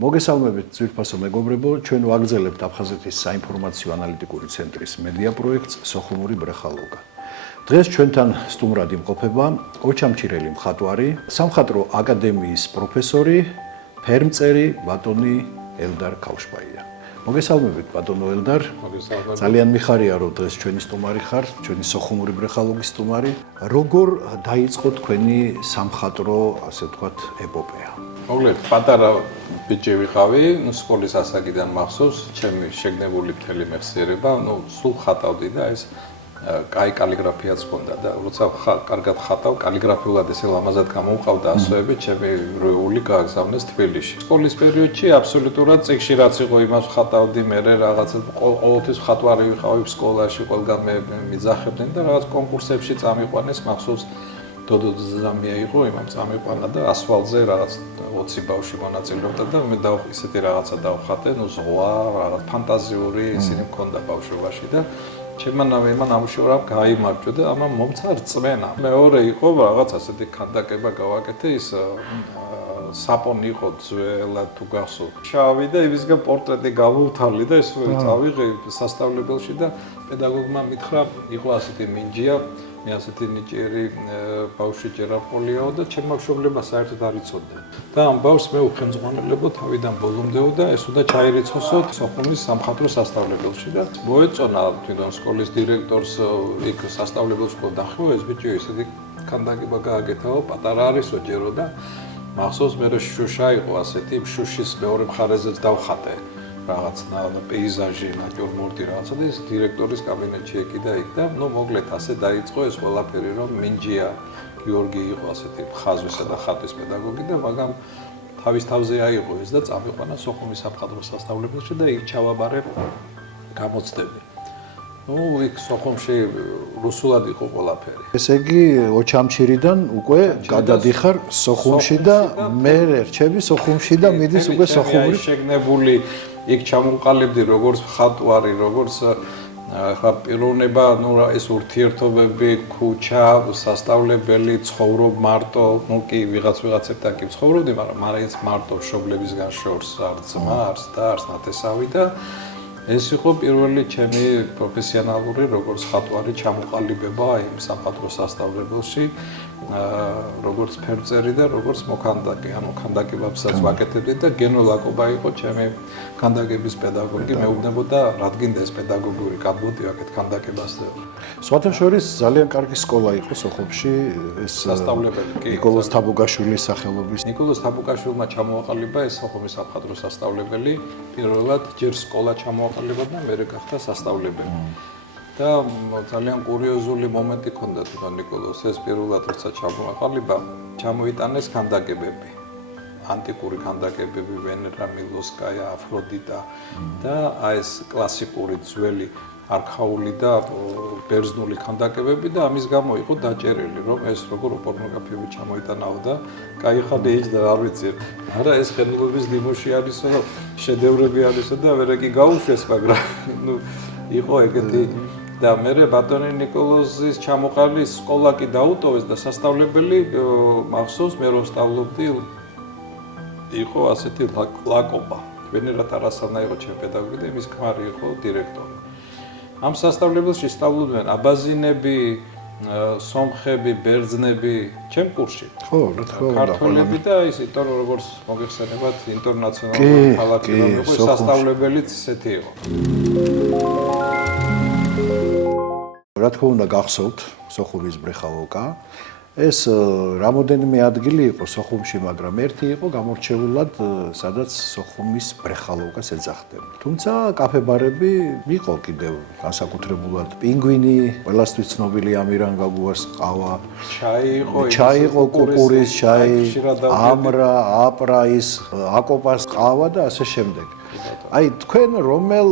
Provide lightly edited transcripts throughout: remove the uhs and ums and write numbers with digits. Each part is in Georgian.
მოგესალმებით ძვირფასო მეგობრებო, ჩვენ ვაგრძელებთ აფხაზეთის საინფორმაციო ანალიტიკური ცენტრის მედია პროექტს სოხუმური ბრეხალოვკა. დღეს ჩვენთან სტუმრად იმყოფება ოჩამჩირელი მხატვარი, სამხატვრო აკადემიის პროფესორი, ფერმწერი ბატონი ელდარ ქავშბაია. მოგესალმებით ბატონო ელდარ. ძალიან მიხარია რომ დღეს ჩვენი სტუმარი ხარ, ჩვენი სოხუმური ბრეხალოვკის სტუმარი. როგორ დაიწყო თქვენი სამხატვრო, ასე ვთქვათ, ეპოპეა? მოკლედ, პატარა ბიჭი ვიყავი, სკოლის ასაკიდან მახსოვს, ჩემი შეგნებული მთელი მეხსიერება, სულ ხატავდი და ეს კაი კალიგრაფიაც ჰქონდა და როცა კარგად ხატავ, კალიგრაფიულად ესე ლამაზად გამომყავდა ასოები, ჩემი რეული გააგზავნეს თბილისში. სკოლის პერიოდში აბსოლუტურად წიგნში რაც იყო, იმას ხატავდი, მე რაღაცა ყოველთვის ხატვარი ვიყავი სკოლაში, ყველგან მე მიძახებდნენ და რაღაც კონკურსებში წამიყვანეს, მახსოვს დოდო ზამია იყო, იმამ წამიყვანა და ასფალტზე რაღაც 20 ბავშვი მონაწილეობდა და მე ისეთი რაღაცა დავხატე, ზღვა, რაღაც ფანტაზიური ისინი მქონდა ბავშვობაში და ჩემანავე იმან ამუშავრა გაიმარჯვა და ამან მომცა რწმენა. მეორე იყო რაღაც ასეთი ქანდაკება გავაკეთე, ის საპონი იყო ძველად თუ გახსოვთ. შავი და იმისგან პორტრეტი გამოვთალი და ეს წავიღე სასწავლებელში და პედაგოგმა მითხრა, იყო ასეთი მინჯია, მე ასეთი ნიჭიერი ბავშვი ჯერ არ ყოლიაო და ჩემმა მშობლებმა საერთოდ არ იცოდნენ. და ამ ბავშვს მე უხელმძღვანელებო თავიდან ბოლომდეო და ეს უნდა ჩაირიცხოსო სოხუმის სამხატვრო სასწავლებელში და მოეწონა თვითონ სკოლის დირექტორს იქ სასწავლებელში გადახო ეს ბიჭი ესეთი ქანდაკება გააკეთაო, პატარა არისო ჯერო და მახსოვს მე რომ შუშა იყო ასეთი, შუშის მეორე მხარეზეც დავხატე. რაღაც პეიზაჟი, ნატიურმორტი რაღაცა და ეს დირექტორის კაბინეტში ეკიდა იქ და მოკლედ ასე დაიწყო ეს ყველაფერი რომ მინჯია გიორგი იყო ასეთი ხაზვისა და ხატვის პედაგოგი და მაგრამ თავის თავზე აიღო ეს და წამიყვანა სოხუმის სამხატვრო სასწავლებელში და იქ ჩავაბარე გამოცდები. იქ სოხუმში რუსულად იყო ყველაფერი. ესე იგი ოჩამჩირიდან უკვე გადადიხარ სოხუმში და მე რჩები სოხუმში და მიდის უკვე სოხუმური შეგნებული იქ ჩამოვყალიბდი როგორც ხატვარი, როგორც ხა პიროვნება, ეს ურთიერთობები, ქუჩა, სასწავლებელი, ცხოვრობ მარტო, კი ვიღაცებთან კი ცხოვრობდი, მაგრამ ის მარტო მშობლებისგან შორს არ ძმა, არც და არც ნათესავი და ეს იყო პირველი ჩემი პროფესიონალური როგორც ხატვარი ჩამოყალიბება იმ სამხატვრო სასწავლებელში, როგორც ფერმწერი და როგორც მოქანდაკე, ანუ ქანდაკებებსაც ვაკეთებდი და გენო ლაკობა იყო ჩემი ქანდაკების პედაგოგი, მეუბნებოდა რადგან ეს პედაგოგიური კაბოდი ვაკეთ ქანდაკებას. სხვათა შორის ძალიან კარგი სკოლა იყო სოხუმში, ეს სასწავლებელი კი ნიკოლოზ თაბუკაშვილის სახელობის. ნიკოლოზ თაბუკაშვილმა ჩამოაყალიბა ეს სოხუმის სამხატვრო სასწავლებელი, პირველად ჯერ სკოლა ჩამოაყალიბა და მერე გახდა სასწავლებელი. და ძალიან კურიოზული მომენტი ჰქონდა თვითონ ნიკოლოზს, ეს პირველად როცა ჩამოაყალიბა, ჩამოიტანეს ქანდაკებები. ანტიკური ქანდაკებები, ვენერა მილოსკაია, აფროდიტა და ეს კლასიკური ძველი არქაული და ბერძნული ქანდაკებები და ამის გამო იყო დაჭერილი, რომ ეს როგორ პორნოგრაფიები ჩამოიტანაო და кайხადი ის და არ ვიცი. არა ეს ხელოვნების ნიმუში არისო, შედევრები არისო და ვერა კი გაუშვეს, მაგრამ იყო ეგეთი და მე ბატონი ნიკოლოზის ჩამოყალიბების სკოლა კი დაუტოვეს და სასწავლებელი მახსოვს მე რომ სწავლობდი იყო ასეთი ლაკობა. ვენერა ტარასანა იყო ჩემი პედაგოგი და იმის ქმარი იყო დირექტორი. ამ სასწავლებელში სწავლობდნენ აბაზინები, სომხები, ბერძნები, ჩემ კურსში. ხო, რა თქმა უნდა. ქართველები და ის ინტორ როგორც მოგეხსენებათ, ინტერნაციონალური ქალაქი რომ იყო, სასწავლებელიც ისეთი იყო. რა თქმა უნდა გახსოვთ სოხუმის ბრეხალოვკა. ეს რამოდენიმე ადგილი იყო სოხუმში, მაგრამ ერთი იყო გამორჩეულად, სადაც სოხუმის ბრეხალოვკას ეძახდნენ. თუმცა კაფე-ბარები იყო კიდევ განსაკუთრებულად პინგვინი, ყველასთვის ცნობილი ამირან გაგუას ყავა, ჩაი იყო, კუკურის ჩაი, ამრა, აპრაის, აკოპას ყავა და ასე შემდეგ. აი თქვენ რომელ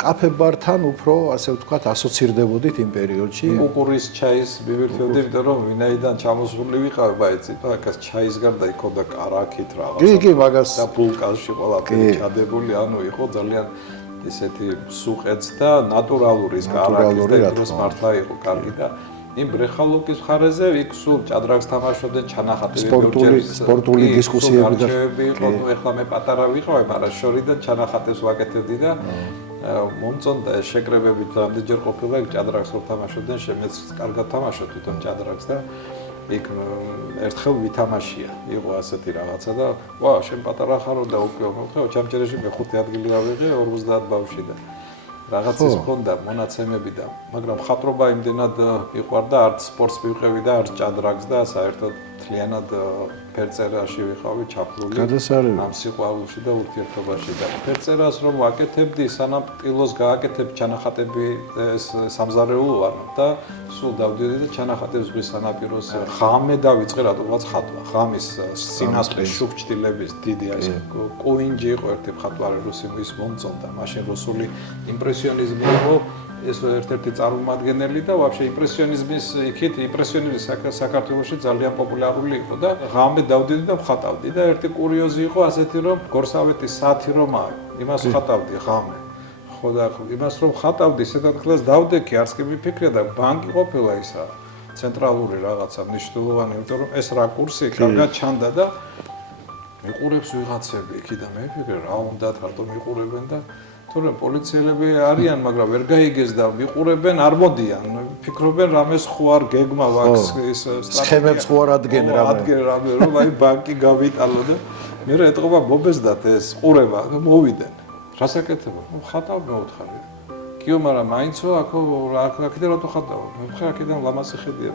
კაფე-ბართან უფრო, ასე ვთქვათ, ასოცირდებოდით იმ პერიოდში? კუკურის ჩაის მივირთვევდი, იმიტომ რომ ვინაიდან ჩამოსული ვიყავ, ბაიცი, აქაც ჩაის გარდა იქონდა კარაქით რაღაცა. კი, მაგას და ბულკანში ყველაფერი ჩადებული, ანუ იყო ძალიან ისეთი სუყეც და ნატურალური ის კარაქით და დროს მართლა იყო კარგი და იმ ბრეხალოკის მხარეზე იქ სულ ჭადრაკს თამაშობდნენ, ჩანახატები სპორტული დისკუსიები და იყო, ეხლა მე პატარა ვიყავი, მაგრამ შორიდან ჩანახატებს ვაკეთებდი და მომწონდა შეკრებები რამდენჯერ ყოფილა იქ ჭადრაკს რო თამაშობდნენ, შემეც კარგად თამაშობ თვითონ ჭადრაკს და იქ ერთხელ ვითამაშია, იყო ასეთი რაღაცა და ვა, შენ პატარა ხარო და უკვე მოხდა, ჩამჭერეში მე 5 ადგილი ავიღე 50 ბავშვი და რაღაც ის მქონდა მონაცემები და მაგრამ ხატრობა იმდენად მიყვარდა, არც სპორტს მივყევი და არც ჭადრაკს და საერთოდ მთლიანად ფერწერაში ვიყავი ჩაფლული ამ სიყვარულში და ურთიერთობაში და ფერწერას რომ ვაკეთებდი, სანამ ტილოს გააკეთებ ჩანახატები სამზარეულო არ და სულ დავდიოდი და ჩანახატებს ზღვის სანაპიროს ღამე დავიწყე რატომაც ხატვა. ღამის სინასტრის შუქჭდილების დიდი ეს კუინჯი იყო ერთი მხატვარი რუსი ის მომწონდა. მაშინ რუსული იმპრესიონიზმი იყო ეს ერთ-ერთი წარმომადგენელი და ვაფშე იმპრესიონიზმის იქით იმპრესიონიზმი საქართველოში ძალიან პოპულარული იყო და ღამე დავდიოდი და ვხატავდი და ერთი კურიოზი იყო ასეთი რომ გორსავეთის საათი რომ არის იმას ვხატავდი ღამე ხო და იმას რომ ხატავდი სედანქლას დავდექი არც კი მიფიქრია და ბანკი ყოფილა ისა ცენტრალური რაღაცა მნიშვნელოვანი იმიტომ რომ ეს რაკურსი კარგად ჩანდა და მიყურებს ვიღაცები იქი და მე ვფიქრე რა უნდა რატომ მიყურებენ და თორემ პოლიციელები არიან მაგრამ ვერ გაიგეს და მიყურებენ არ მოდიან ფიქრობენ რამეს ხო არ გეგმა ვაქს ის სქემებს ხო არ ადგენენ რამე რომ აი ბანკი გავიტანო და მე რა ეთყობა მობეზდათ ეს ყურება და მოვიდნენ რასაკეთებო ხატავ მეუთხარი კიო მაგრამ მაინცო აქ აქედან რატო ხატავ მე აქედან ლამაზი ხედია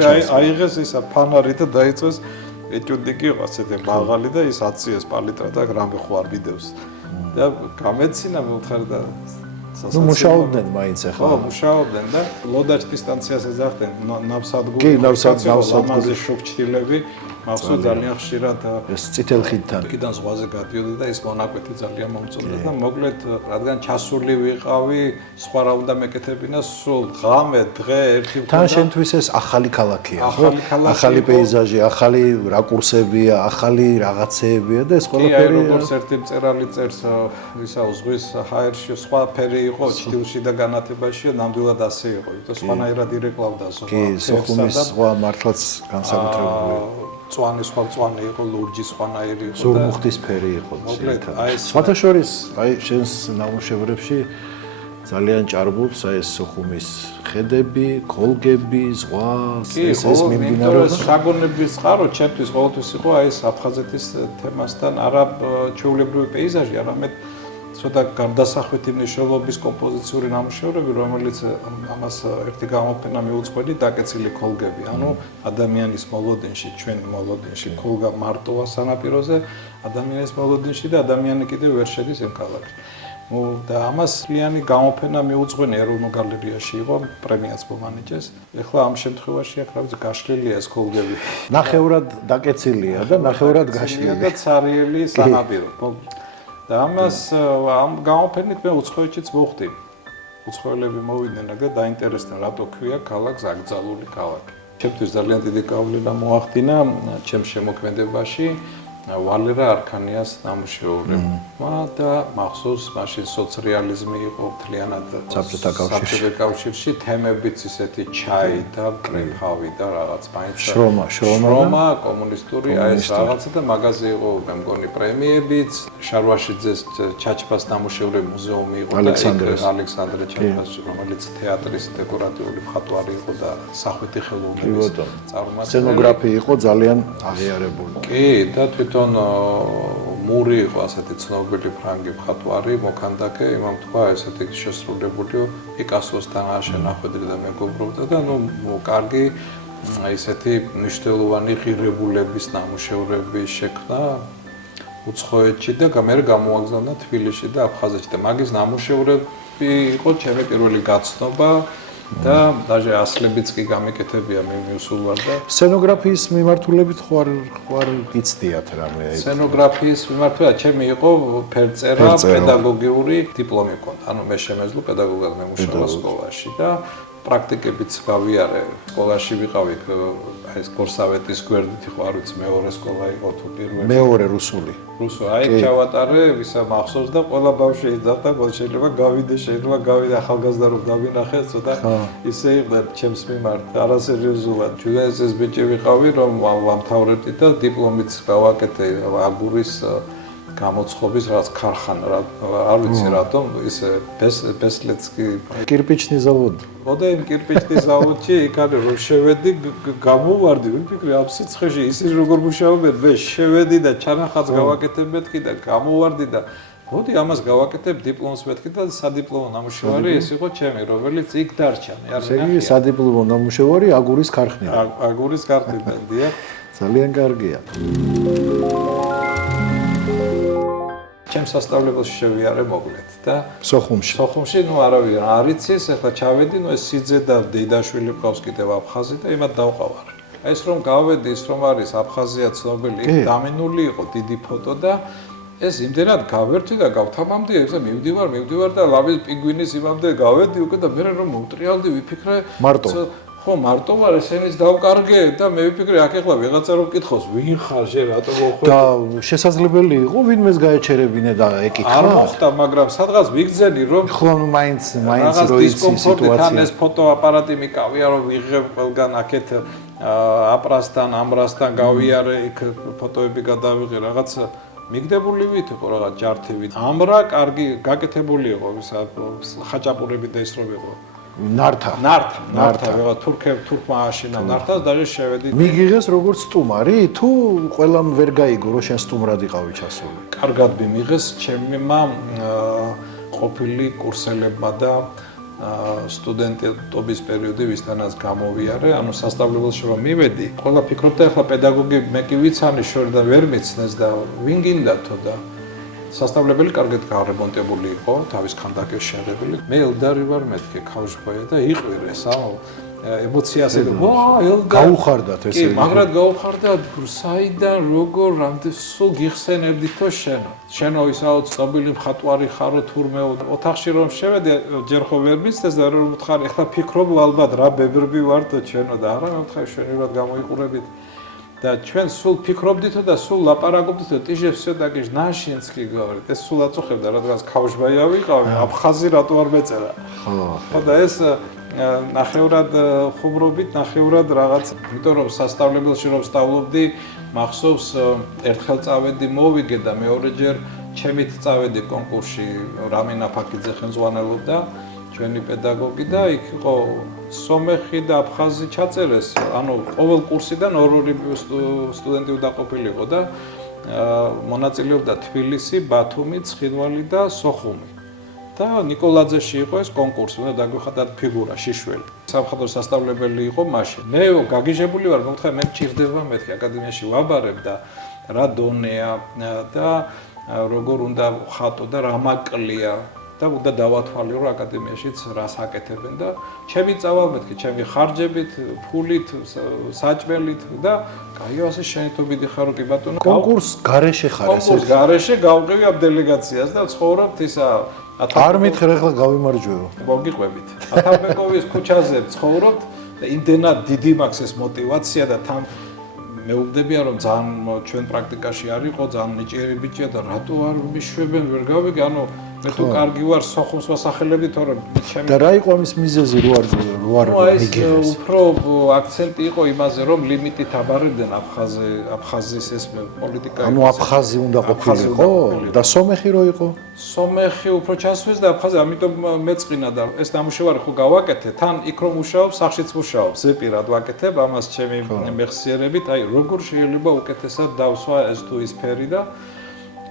მე აიღეს ისა ფანარი და დაიწეს ეჭუდი კი იყო ასეთი მაღალი და ის აციეს პალიტრა და რამე ხო არ ვიდევს და გამეცინა მეუთხარი და ნუ მუშაობდნენ მაინც ახლა ხო მუშაობდნენ და ლოდაჩ დისტანციას ეძახდნენ ნავსადგური კი ნავსადგური შუქჭდილები მახსოვს ძალიან ხშირად ეს წითელ ხიდთან იქიდან ზღვაზე გადიოდი და ის მონაკვეთი ძალიან მომწონდა და მოკლედ რადგან ჩასული ვიყავი სხვა რა უნდა მეკეთებინა სულ ღამე დღე ერთი თან შენთვის ეს ახალი ქალაქია ხო ახალი პეიზაჟი ახალი რაკურსებია ახალი რაღაცეებია და ეს ყველაფერი კი როგორც ერთი მწერალი წერს ისა ზღვის ჰაერში სხვა ფერი იყო ჭtildeში და განათებაში ნამდვილად ასე იყო იმიტომ სხვანაირად ირეკლავდა ზღვა კი სოხუმის ზღვა მართლაც განსაკუთრებული წვანი სხვა წვანი იყო ლურჯი სხვანაირი იყო და ზურმუხტის ფერი იყო სხვათა შორის აი შენს ნამუშევრებში ძალიან ჭარბობს აი ეს სოხუმის ხედები, ქოლგები, ზღვა ეს მიმდინარეობს საგონების წყარო ჩემთვის ყოველთვის იყო აი ეს აფხაზეთის თემასთან არა ჩვეულებრივი პეიზაჟი არამედ ცოტა გარდასახვეთი მნიშვნელობის კომპოზიციური ნამუშევრები, რომელიც ამას ერთი გამოფენა მიუძღვენი დაკეცილი ქოლგები. ანუ ადამიანის მოლოდინში, ჩვენ მოლოდინში, ქოლგა მარტოა სანაპიროზე, ადამიანის მოლოდინში და ადამიანი კიდევ ვერ შედის ამ ქალაქში. და ამას ლიანი გამოფენა მიუძღვენი ეროვნულ გალერეაში იყო, პრემიაც მომანიჭეს. ეხლა ამ შემთხვევაში აქ რა ვიცი გაშლილია ეს ქოლგები. ნახევრად დაკეცილია და ნახევრად გაშლილია და цаრიელი სანაპირო. და ამას ამ გამოფენით მე უცხოეთშიც მოხდი. უცხოელები მოვიდნენ და დაინტერესდნენ რატო ქვია ქალაქს აკრძალული ქალაქი. ჩემთვის ძალიან დიდი გავლენა მოახდინა ჩემს შემოქმედებაში ვალერა არქანიას ნამუშევრებმა და მახსოვს მაშინ სოციალიზმი იყო მთლიანად საბჭოთა კავშირში თემებიც ისეთი ჩაი და პრეფავი და რაღაც მაინც შრომა კომუნისტური აი ეს რაღაცა და მაგაზე იყო მე მგონი პრემიებიც შარვაშიძეს ჩაჩფას ნამუშევრების მუზეუმი იყო და ალექსანდრე ჩაჩფასი რომელიც თეატრის დეკორატიული მხატვარი იყო და სახვითი ხელოვნების წარმომადგენელი სცენოგრაფი იყო ძალიან აღიარებული კი და თვითონ მური იყო ასეთი ცნობილი ფრანგი მხატვარი მოქანდაკე იმამ თქვა ესეთი შესრულებული პიკასოსთან აშენახვედრი და მეგობრობდა და ნუ კარგი ესეთი მნიშვნელოვანი ღირებულების ნამუშევრები შექმნა უცხოეთში და მე გამოაგზავნა თბილისში და აფხაზეთში და მაგის ნამუშევრები იყო ჩემი პირველი გაცნობა და даже ასლებიც კი გამეკეთებია მე მივსულ ვარ და სცენოგრაფიის მიმართულებით ხო არ გიცდიათ რამე სცენოგრაფიის მიმართულებით ჩემი იყო ფერწერა პედაგოგიური დიპლომი მქონდა ანუ მე შემეძლო პედაგოგად მე მუშაობა სკოლაში და პრაქტიკებიც გავიარე, სკოლაში ვიყავი, ეს გორსავეთის გვერდით იყო, არ ვიცი, მეორე სკოლა იყო თუ პირველი. მეორე რუსული. რუსო, აი ჩავატარე, ვისა მახსოვს და ყველა ბავშვი იძახდა, შეიძლება გავიდე ახალგაზრდა რომ დავინახე, ცოტა ისე იყო ჩემს მიმართ, არასერიოზულად. ჯულიას ბიჭი ვიყავი, რომ ვამთავრებდი და დიპლომით გავაკეთე აგურის გამოცხობის რაღაც ქარხანა, არ ვიცი რატომ, ისე ბესლეცკი კირპიჩნი ზავოდი. ოდე იმ კირპიჩნის ზავოდში იქ არის რომ შევედი, გამოვარდი, ვიფიქრე ამ სიცხეში ისინი როგორ მუშაობენ, მე შევედი და ჩანახაც გავაკეთებ მეთქი და გამოვარდი და მოდი ამას გავაკეთებ დიპლომს მეთქი და სადიპლომო ნამუშევარი ეს იყო ჩემი, რომელიც იქ დარჩა, მე არ ნახე. სადიპლომო ნამუშევარი აგურის ქარხნიდან. აგურის ქარხნიდან, დიახ. ძალიან კარგია. ჩემს სასწავლებელში შევიარე მოკლედ და სოხუმში. სოხუმში ნუ არავინ არ იცის, ახლა ჩავედი, ნუ ეს სიძე და დეიდაშვილი ყავს კიდევ აფხაზი და იმათ დავყავარ. ეს რომ გავედი, ის რომ არის აფხაზია ცნობილი, დამინული იყო დიდი ფოტო და ეს იმდენად გავერთვი და გავთამამდი, ეს მივდივარ და ლავის პინგვინის იმამდე გავედი უკვე და მე რომ მოვტრიალდი, ვიფიქრე მარტო ხო მარტო ვარ ესენის დავკარგე და მე ვიფიქრე აქ ახლა ვიღაცა რომ მკითხოს ვინ ხარ შენ რატომ მოხვედი და შესაძლებელი იყო ვინმეს გაეჩერებინე და ეკითხა არ მოხდა მაგრამ სადღაც ვიგზენი რომ ხო მაინც რო იცი სიტუაცია თან ეს ფოტოაპარატი მიკავია რომ ვიღებ ყველგან აქეთ აპრასთან ამრასთან გავიარე იქ ფოტოები გადავიღე რაღაც მიგდებულივით იყო რაღაც ჯართივით ამრა კარგი გაკეთებული იყო ხაჭაპურები და ის რომ იყო ნართა ვიღა თურქმა აშინა ნართას და შევედი მიგიღეს როგორც სტუმარი თუ ყველამ ვერ გაიგო რომ შენ სტუმრად იყავი ჩასული კარგად მიღეს ჩემმა ყოფილი კურსელებმა და სტუდენტობის პერიოდი ვისთანაც გამოვიარე ანუ სასწავლებელში რომ მივედი ყველა ფიქრობდა ახლა პედაგოგი მე კი ვიცანი შორიდან ვერ მიცნეს და ვინ გინდათო და სასწავლებელი კარგად გარემონტებული იყო, თავის ქანდაკეს შეღებილი. მე ელდარი ვარ მეთქე ქავშფოია და იყვირეს, ემოციაზე ვა ელდარი გაუხარდათ ესე იგი. კი, მაგრამ გაუხარდა საიდან როგორ რამდენ სულ გიხსენებდითო შენო. შენო ისაო ცნობილი მხატვარი ხარო თურმე ოთახში რომ შევედი ჯერ ხო ვერ მიცეს და რომ ვთხარ ეხლა ფიქრობ ალბათ რა ბებრბი ვარდო შენო და არა ვთხარ შენივად გამოიყურებით. და ჩვენ სულ ფიქრობდითო და სულ ლაპარაკობდითო ტიჟებს შედაგეშ ნაშინც კი გავარდით ეს სულ აწუხებდა რადგან ქავშბაია ვიყავი აფხაზი რატო არ მეწერა ხო და ეს ნახევრად ხუმრობით ნახევრად რაღაც იმიტომ რომ სასწავლებელში რომ სწავლობდი მახსოვს ერთხელ წავედი მოვიგე და მეორეჯერ ჩემით წავედი კონკურსში რამინ აფაკიძე ხელმძღვანელობდა ჩვენი პედაგოგი და იქ იყო სომეხი და აფხაზი ჩაწერეს, ანუ ყოველ კურსიდან ორი სტუდენტი უნდა ყოფილიყო და მონაწილეობდა თბილისი, ბათუმი, ცხინვალი და სოხუმი. და ნიკოლაძეში იყო ეს კონკურსი, უნდა დაგვიხადათ ფიგურა შიშველი. სამხატვრო სასწავლებელი იყო მაშინ. მე გაგიჟებული ვარ, მომთხარ მე მჭირდება მეთქი აკადემიაში ვაბარებ და რა დონეა და როგორ უნდა ხატო და რა მაკლია. და უნდა დავათვალირო რომ აკადემიაშიც რას აკეთებენ და ჩემი წავალმეთქი, ჩემი ხარჯებით, ფულით, საჭმელით და კაიო ასე შენითობიდი ხარო კი ბატონო. კონკურს გარეშე ხარ ესე. კონკურს გარეშე გავყევი ამ დელეგაციას და ცხოვრობთ ისა არ მითხრე ახლა გავიმარჯვებო. მოგიყვებით. ათალბეკოვის ქუჩაზე ცხოვრობთ და იმდენად დიდი მაქვს ეს мотиваცია და თან მეუბნებია რომ ძალიან ჩვენ პრაქტიკაში არ იყო, ძალიან ნიჭიერი ბიჭია და რატო არ მიშვებენ, ვერ გავიგე, ანუ მე თუ კარგი ვარ სოხუმს ვასახელებდი, თორემ ჩემი და რა იყო ამის მიზეზი რო არ მიგიღეს? უფრო აქცენტი იყო იმაზე, რომ ლიმიტით აბარებდნენ აფხაზის ეს პოლიტიკა. ანუ აფხაზი უნდა ყოფილიყო და სომეხი რო იყო? სომეხი უფრო ჩასვეს და აფხაზი, ამიტომ მეწყინა და ეს ნამუშევარი ხო გავაკეთე, თან იქ რომ მუშაობს, სახშიც მუშაობს, ზეპირად ვაკეთებ ამას ჩემი მეხსიერებით, აი როგორ შეიძლება უკეთესად დავსვა ეს თუ ის ფერი და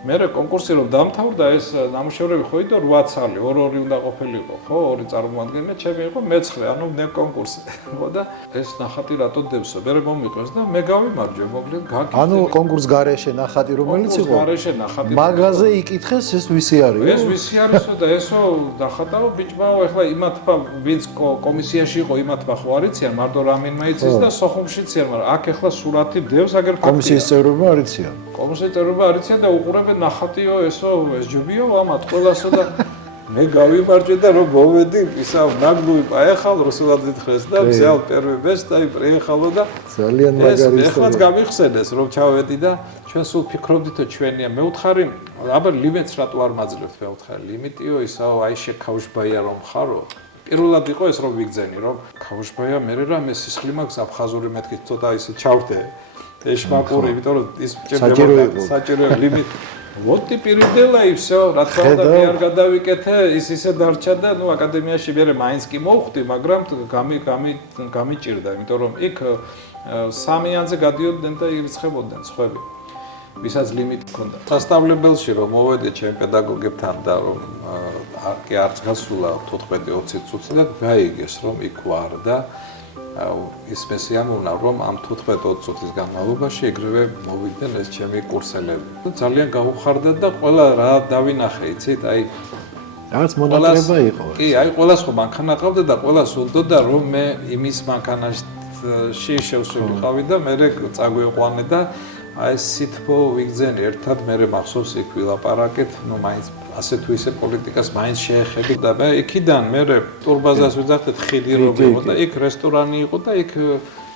მე კონკურსი რომ დამთავრდა ეს ნამუშევრები ხო იყო 8 წალი, ორი უნდა ყოფილიყო, ხო, ორი წარმოადგენელი, ჩემი იყო მე-9, ანუ მე კონკურსი. ხო და ეს ნახატი რატო დებსო? მე მომიყვეს და მე გავიმარჯვე, მოკლედ გაკეთე. ანუ კონკურს გარეშე ნახატი რომელიც იყო? კონკურს გარეშე ნახატი. მაგაზე იკითხეს ეს ვისი არისო? ეს ვისი არისო და ესო ნახატაო ბიჭმაო, ეხლა იმათმა ვინც კომისიაში იყო, იმათმა ხო არიციან, მარტო რამინმა იცის და სოხუმშიც იციან, მაგრამ აქ ეხლა სურათი დევს აგერ ფაქტია. კომისიის წევრებმა არიციან. კომისიის წევრებმა არიციან და უყურებენ ნახატიო ესო ეს ჯობიო ამათ ყველასო და მე გავიმარჯვე და რომ მოვედი ისა ნაგლუი პაეხალ რუსულად დიდხეს და взял первый место и приехало და ძალიან მაგარი ისტორია. ეხლაც გამიხსენეს რომ ჩავედი და ჩვენ სულ ფიქრობდითო ჩვენია. მე ვთხარი, აბა ლიმიტს რატო არ მაძლევთ მე ვთხარი. ლიმიტიო ისაო აი შეკავშბაია რომ ხარო. პირველად იყო ეს რომ ვიგძენი რომ კავშბაია მე რამე სისხლი მაქვს აფხაზური მეთქი ცოტა ისე ჩავდე. ეშმაკური, იმიტომ რომ ის საჭირო ლიმიტ Вот теперь делай и всё, რა თქმა უნდა, მე არ გადავიკეთე, ის ისე დარჩა და ნუ აკადემიაში მე მაინც კი მოვხვდი, მაგრამ გამიჭირდა, იმიტომ რომ იქ სამიანზე გადიოდნენ და ირიცხებოდნენ სხვები. ვისაც ლიმიტი ჰქონდა. სასწავლებელში რომ მოვედი ჩემ პედაგოგებთან და რომ კი არც გასულა 15-20 წუთი და გაიგეს რომ იქ ვარ და ის მესიამოვნა რომ ამ 15-20 წუთის განმავლობაში ეგრევე მოვიდნენ ეს ჩემი კურსელები. და ძალიან გავუხარდა და ყველა რა დავინახე, იცით, აი რაც მონატრება იყო. კი, აი ყველას ხო მანქანა ყავდა და ყველას უდოდა რომ მე იმის მანქანაში შევსულიყავი და მე წაგვიყვანე და აი სითბო ვიგძენი ერთად მე მახსოვს იქ ვილაპარაკეთ, ნუ მაინც ასე თუ ისე პოლიტიკას მაინც შეეხები და მე იქიდან მე ტურბაზას ვიძახეთ ხიდი რომ იყო და იქ რესტორანი იყო და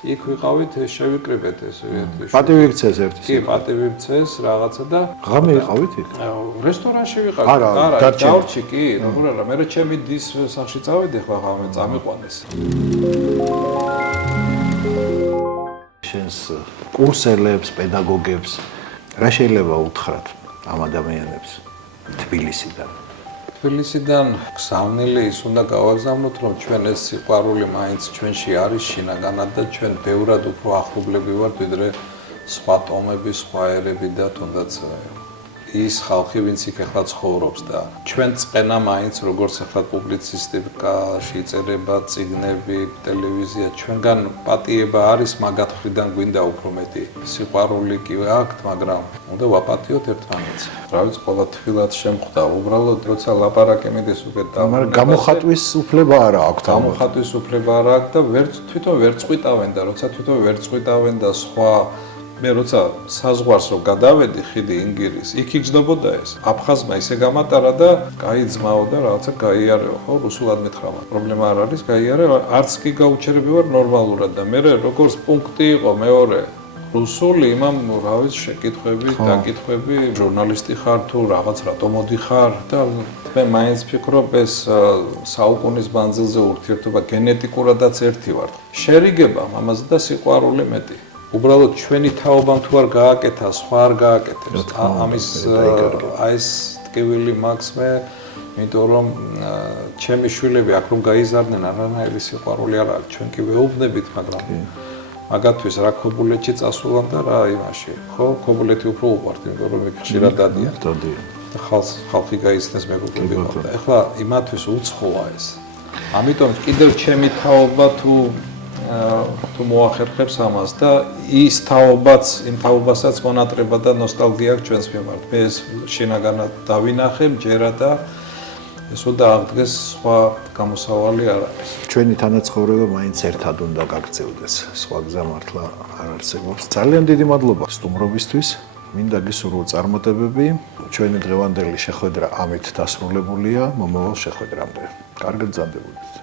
იქ ვიყავით შევიკრიბეთ ეს პატივი იქცეს ერთი კი პატივი იქცეს რაღაცა და ღამე იყავით იქ რესტორანში ვიყავით არა დავრჩი კი როგორ არა მე ჩემი დის სახში წავედი ხა ღამე წამიყვანეს შენს კურსელებს პედაგოგებს რა შეიძლება უთხრათ ამ ადამიანებს თბილისიდან გზავნილი ის უნდა გავაგზავნოთ რომ ჩვენ ეს სიყვარული მაინც ჩვენში არის შინაგანად და ჩვენ ბევრად უფრო ახლობლები ვართ ვიდრე სხვა ტომები, სხვა ერები და თუნდაც ის ხალხი ვინც იქ ახლა ცხოვრობს და ჩვენ წენა მაინც როგორც ახლა პუბლიცისტიკაში იწერება წიგნები, ტელევიზია ჩვენგან პატიება არის მაგათ ხრიდან გვინდა უფრო მეტი სიყვარული კი აქვთ მაგრამ უნდა ვაპატიოთ ერთმანეთს რა ვიცი ყველა თბილად შემხვდა უბრალოდ როცა ლაპარაკი მიდის უკეთ და მაგრამ გამოხატვის უფლება არა აქვს გამოხატვის უფლება არა აქვს და თვითონ ვერ წყვიტავენ და როცა თვითონ ვერ წყვიტავენ და სხვა მე როცა საზღვარს რომ გადავედი ხიდი ინგირის, იქ იგრძნობოდა ეს. აფხაზმა ისე გამატარა და კაი ძმაო და რაღაცა გაიარეო, ხო, რუსულად მითხრა. პრობლემა არ არის, გაიარე, არც კი გაუჩერები ვარ ნორმალურად და მე როგორც პუნქტი იყო მეორე რუსული, იმამ რა ვიცი შეკითხვები, დაკითხვები, ჟურნალისტი ხარ თუ რაღაც რატომ მოდიხარ და მე მაინც ფიქრობ ეს საუკუნის მანძილზე ურთიერთობა გენეტიკურადაც ერთი ვარ. შერიგება ამაზე და სიყვარული მეტი. უბრალოდ ჩვენი თაობამ თუ არ გააკეთა, სხვა არ გააკეთებს. ამის აი ეს ტკივილი მაქვს მე, იმიტომ რომ ჩემი შვილები აქ რომ გაიზარდნენ, არანაირი სიყვარული არ აქვს. ჩვენ კი ვეუბნებით, მაგრამ მაგათთვის რა ქობულეთში წასულან და რა იმაში. ხო, ქობულეთი უფრო უყვართ, იმიტომ რომ იქ ხშირად დადიან. და ხალხი გაიცნეს მეგობრები და ეხლა იმათვის უცხოა ეს. ამიტომ კიდევ ჩემი თაობა თუ მოახერხებს ამას და ის თაობაც, იმ თაობასაც მონატრება და ნოსტალგია აქვს ჩვენს მიმართ. მე ეს შინაგანად დავინახე, ჯერა და ეს უნდა აღდგეს სხვა გამოსავალი არ არის. ჩვენი თანაცხოვრება მაინც ერთად უნდა გაგრძელდეს. სხვა გზა მართლა არ არსებობს. ძალიან დიდი მადლობა სტუმრობისთვის. მინდა გისურვო წარმატებები. ჩვენი დღევანდელი შეხვედრა ამით დასრულებულია. მომავალ შეხვედრამდე. კარგად გრძანდებოდეთ.